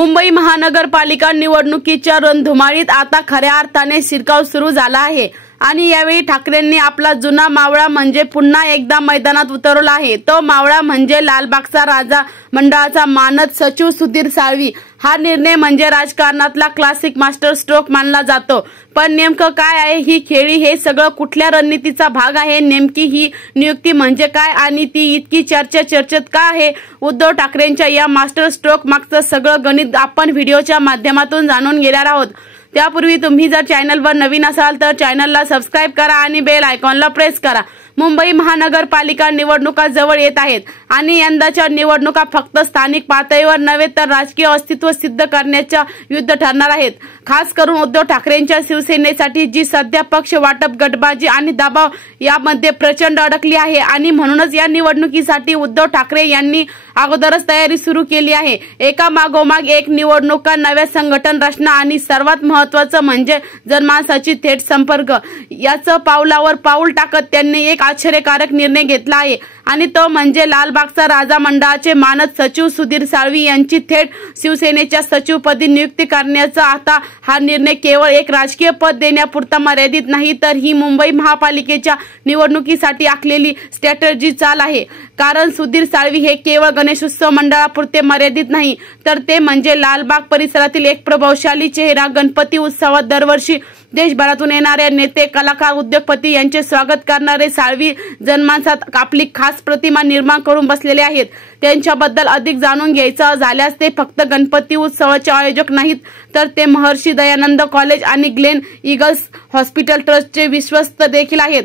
मुंबई महानगरपालिका निवडणुकीच्या रणधुमाळीत आता खऱ्या अर्थाने शिरकाव सुरू झाला आहे आणि यावेळी ठाकरेंनी आपला जुना मावळा म्हणजे पुन्हा एकदा मैदानात उतरवला आहे। तो मावळा म्हणजे लालबागचा राजा मंडळाचा मानद सचिव सुधीर साळवी। हा निर्णय म्हणजे राजकारणातला क्लासिक मास्टर स्ट्रोक मानला जातो। पण नेमकं काय आहे ही खेळी, हे सगळं कुठल्या रणनीतीचा भाग आहे, नेमकी ही नियुक्ती म्हणजे काय आणि ती इतकी चर्चेत का आहे? उद्धव ठाकरेंच्या या मास्टर स्ट्रोक मागचं सगळं गणित आपण व्हिडिओच्या माध्यमातून जाणून घेणार आहोत। त्यापूर्वी तुम्ही जर चॅनलवर नवीन असाल तर चॅनलला सबस्क्राइब करा आणि बेल आयकॉनला प्रेस करा। मुंबई महानगरपालिका निवडणुका जवळ येत आहेत आणि यंदाच्या निवडणुका फक्त स्थानिक पातळीवर नव्हे तर राजकीय अस्तित्व सिद्ध करण्याच्या युद्ध ठरणार आहेत। खास करून उद्धव ठाकरेंच्या शिवसेनेसाठी जी सध्या पक्ष वाटप, गटबाजी आणि दबाव यामध्ये प्रचंड अडकली आहे आणि म्हणूनच या निवडणुकीसाठी उद्धव ठाकरे यांनी अगोदरच तयारी सुरू केली आहे। एका मागोमाग एक निवडणुका, नव्या संघटन रचना आणि सर्वात महत्त्वाचं म्हणजे जनमानसाची थेट संपर्क। याचं पावलावर पाऊल टाकत त्यांनी एक आश्चर्यकारक निर्णय घेतला आहे आणि तो म्हणजे लालबागचा राजा मंडळाचे मानद सचिव सुधीर साळवी यांची थेट शिवसेनेच्या सचिवपदी नियुक्ती करण्याचा। आता हा निर्णय केवळ एक राजकीय पद देण्यापुरता मर्यादित नाही तर ही मुंबई महापालिकेच्या निवडणुकीसाठी आखलेली स्ट्रॅटेजी चाल आहे। कारण सुधीर साळवी हे केवळ गणेशोत्सव मंडळापुरते मर्यादित नाही तर ते म्हणजे लालबाग परिसरातील एक प्रभावशाली चेहरा। गणपती उत्सवात दरवर्षी देशभरातून येणाऱ्या नेते, कलाकार, उद्योगपती यांचे स्वागत करणारे साळवी जनमानसात आपली खास प्रतिमा निर्माण करून बसलेले आहेत। त्यांच्याबद्दल अधिक जाणून घ्यायचं झाल्यास ते फक्त गणपती उत्सवाचे आयोजक नाहीत तर ते महर्षी दयानंद कॉलेज आणि ग्लेन ईगल्स हॉस्पिटल ट्रस्टचे विश्वस्त देखील आहेत।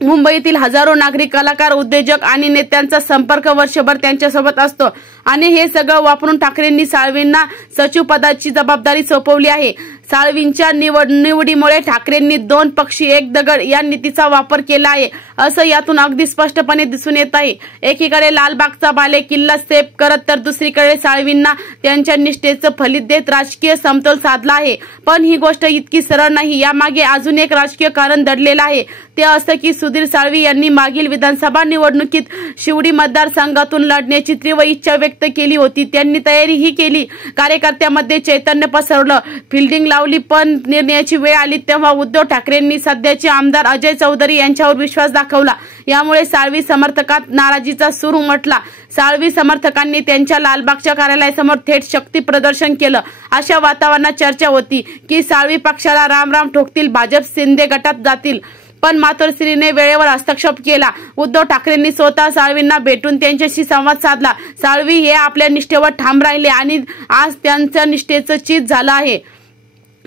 मुंबईतील हजारो नागरिक, कलाकार, उद्योजक आणि नेत्यांचा संपर्क वर्षभर त्यांच्यासोबत असतो आणि हे सगळं वापरून ठाकरेंनी साळवींना सचिव पदाची जबाबदारी सोपवली आहे। साळवींच्या निवडीमुळे ठाकरेंनी दोन पक्षी एक दगड या नीतीचा वापर केला आहे असं यातून अगदी स्पष्टपणे दिसून येत आहे। एकीकडे लालबागचा बाले किल्ला सेफ करत तर दुसरीकडे साळवींना त्यांच्या निष्ठेचं फलित देत राजकीय समतोल साधला आहे। पण ही गोष्ट इतकी सरळ नाही, यामागे अजून एक राजकीय कारण दडलेलं आहे। ते असं की सुधीर साळवी यांनी मागील विधानसभा निवडणुकीत शिवडी मतदारसंघातून लढण्याची तीव्र इच्छा व्यक्त केली होती। त्यांनी तयारीही केली, कार्यकर्त्यांमध्ये चैतन्य पसरवलं, फिल्डिंग लावली। पण निर्णयाची वेळ आली तेव्हा उद्धव ठाकरेंनी सध्याचे आमदार अजय चौधरी यांच्यावर विश्वास दाखवला। यामुळे साळवी समर्थकात नाराजीचा सूर उमटला। साळवी समर्थकांनी त्यांच्या लालबागच्या कार्यालयासमोर थेट शक्ती प्रदर्शन केलं। अशा वातावरणात चर्चा होती की साळवी पक्षाला राम ठोकतील, भाजप शिंदे गटात जातील। पण मातोश्रीने वेळेवर हस्तक्षेप केला। उद्धव ठाकरेंनी स्वतः साळवींना भेटून त्यांच्याशी संवाद साधला। साळवी हे आपल्या निष्ठेवर ठाम राहिले आणि आज त्यांच्या निष्ठेचं चित झालं आहे।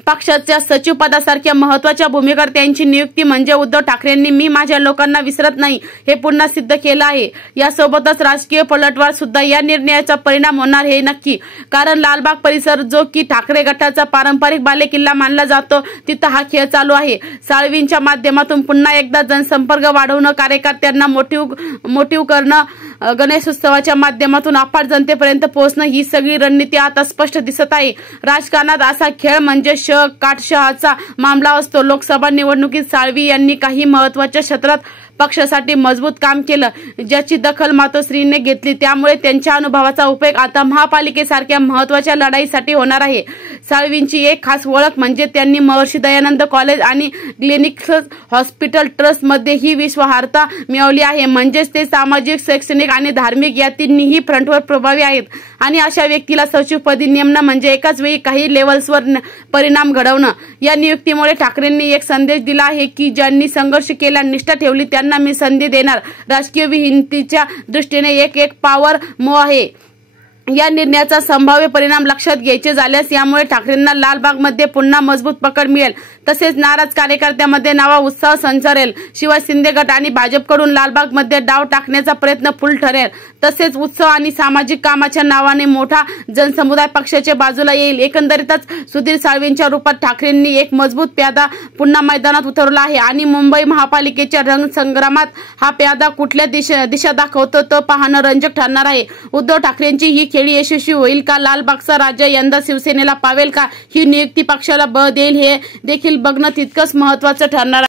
पक्षाच्या सचिव पदासारख्या महत्त्वाच्या भूमिकेवर त्यांची नियुक्ती म्हणजे उद्धव ठाकरेंनी मी माझ्या लोकांना विसरत नाही हे पुन्हा सिद्ध केलं आहे। यासोबतच राजकीय पलटवार सुद्धा या निर्णयाचा परिणाम होणार हे नक्की। कारण लालबाग परिसर जो की ठाकरे गटाचा पारंपरिक बालेकिल्ला मानला जातो तिथं हा खेळ चालू आहे। साळवींच्या माध्यमातून पुन्हा एकदा जनसंपर्क वाढवणं, कार्यकर्त्यांना मोटिव्ह करणं, गणेशोत्सवाच्या माध्यमातून अफाट जनतेपर्यंत पोहोचणं ही सगळी रणनीती आता स्पष्ट दिसत आहे। राजकारणात असा खेळ म्हणजे काटशहाचा मामला असतो। लोकसभा निवडणुकीत साळवी यांनी काही महत्त्वाच्या क्षेत्रात पक्षासाठी मजबूत काम केलं ज्याची दखल मातोश्रीने घेतली। त्यामुळे त्यांच्या अनुभवाचा उपयोग आता महापालिकेसारख्या महत्त्वाच्या लढाईसाठी होणार आहे। साळवींची एक खास ओळख म्हणजे त्यांनी महर्षी दयानंद कॉलेज आणि ग्लेनिक्स हॉस्पिटल ट्रस्ट मध्ये ही विश्वासार्हता मिळवली आहे। म्हणजेच ते सामाजिक, शैक्षणिक आणि धार्मिक या तिन्ही फ्रंटवर प्रभावी आहेत आणि अशा व्यक्तीला सचिवपदी नेमणं म्हणजे एकाच वेळी काही लेव्हल्सवर परिणाम घडवणं। या नियुक्तीमुळे ठाकरेंनी एक संदेश दिला आहे की ज्यांनी संघर्ष केला, निष्ठा ठेवली त्यांना मी संधी देणार। राजकीय विहिंतीच्या दृष्टीने एक पॉवर मूव्ह आहे। या निर्णयाचा संभाव्य परिणाम लक्षात घ्यायचे झाल्यास यामुळे ठाकरेंना लालबागमध्ये पुन्हा मजबूत पकड मिळेल, तसेच नाराज कार्यकर्त्यांमध्ये नवा उत्साह संचारेल। शिवाय शिंदे गट आणि भाजपकडून लालबागमध्ये डाव टाकण्याचा प्रयत्न फुल ठरेल। तसेच उत्सव आणि सामाजिक कामाच्या नावाने मोठा जनसमुदाय पक्षाच्या बाजूला येईल। एकंदरीतच सुधीर साळवींच्या रूपात ठाकरेंनी एक मजबूत प्यादा पुन्हा मैदानात उतरवला आहे आणि मुंबई महापालिकेच्या रणसंग्रामात हा प्यादा कुठल्या दिशा दाखवतो तो पाहणं रंजक ठरणार आहे। उद्धव ठाकरेंची ही खेळी यशस्वी होईल का? लालबागचा राजा यंदा शिवसेनेला पावेल का? ही नियुक्ती पक्षाला बळ देईल हे देखील बघणं तितकंच महत्त्वाचं ठरणार आहे।